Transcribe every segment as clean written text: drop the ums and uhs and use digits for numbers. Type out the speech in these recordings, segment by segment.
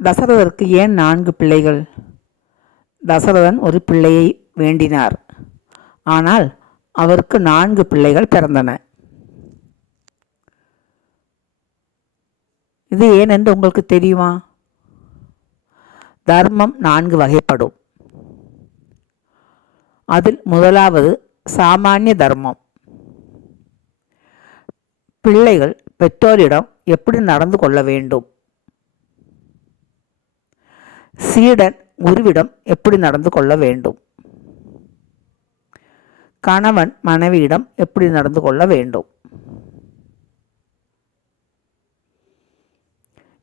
தசரதருக்கு ஏன் 4 பிள்ளைகள்? தசரதன் ஒரு பிள்ளையை வேண்டினார். ஆனால் அவருக்கு 4 பிள்ளைகள் பிறந்தன. இது ஏன் என்று உங்களுக்கு தெரியுமா? தர்மம் 4 வகைப்படும். அதில் முதலாவது சாமானிய தர்மம். பிள்ளைகள் பெற்றோரிடம் எப்படி நடந்து கொள்ள வேண்டும், சீடன் குருவிடம் எப்படி நடந்து கொள்ள வேண்டும், கணவன் மனைவியிடம் எப்படி நடந்து கொள்ள வேண்டும்.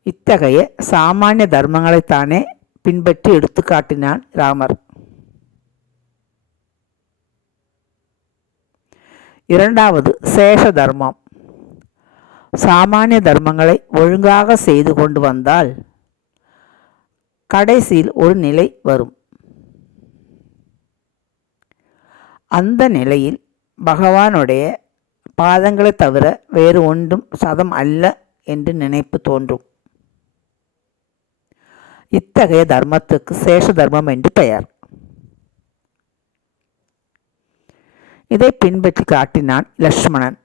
இத்தகைய சாமானிய தர்மங்களைத்தானே பின்பற்றி எடுத்து காட்டினான் ராமர். இரண்டாவது சேஷ தர்மம். சாமானிய தர்மங்களை ஒழுங்காக செய்து கொண்டு வந்தால் கடைசியில் ஒரு நிலை வரும். அந்த நிலையில் பகவானுடைய பாதங்களை தவிர வேறு ஒன்றும் சதம் அல்ல என்று நினைப்பு தோன்றும். இத்தகைய தர்மத்துக்கு சேஷ தர்மம் என்று பெயர். இதை பின்பற்றி காட்டினான் லக்ஷ்மணன்.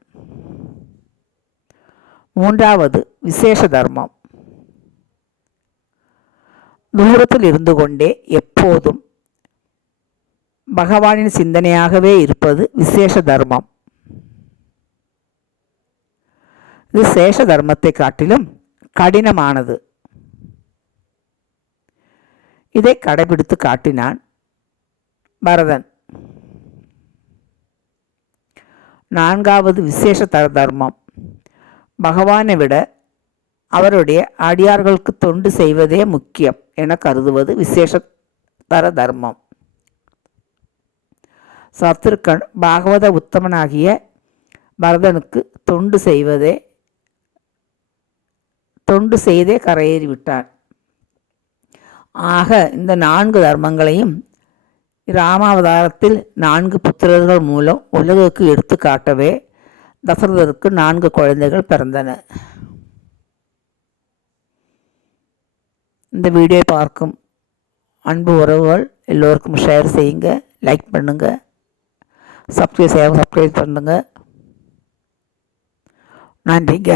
மூன்றாவது விசேஷ தர்மம். தூரத்தில் இருந்து கொண்டே எப்போதும் பகவானின் சிந்தனையாகவே இருப்பது விசேஷ தர்மம். இது சேஷ தர்மத்தை காட்டிலும் கடினமானது. இதை கடைபிடித்து காட்டினான் பரதன். நான்காவது விசேஷ தர்மம். பகவானை விட அவருடைய அடியார்களுக்கு தொண்டு செய்வதே முக்கியம் என கருதுவது விசேஷ தர்மம். சத்ருக்கன் பாகவத உத்தமனாகிய பரதனுக்கு தொண்டு செய்தே கரையேறிவிட்டான். ஆக இந்த 4 தர்மங்களையும் ராமாவதாரத்தில் 4 புத்திரர்கள் மூலம் உலகுக்கு எடுத்து காட்டவே தசரதருக்கு 4 குழந்தைகள் பிறந்தன. இந்த வீடியோ பார்க்கும் அன்பு உறவுகள் எல்லோருக்கும் ஷேர் செய்யுங்க, லைக் பண்ணுங்க, சப்ஸ்கிரைப் பண்ணுங்க. நன்றிங்க.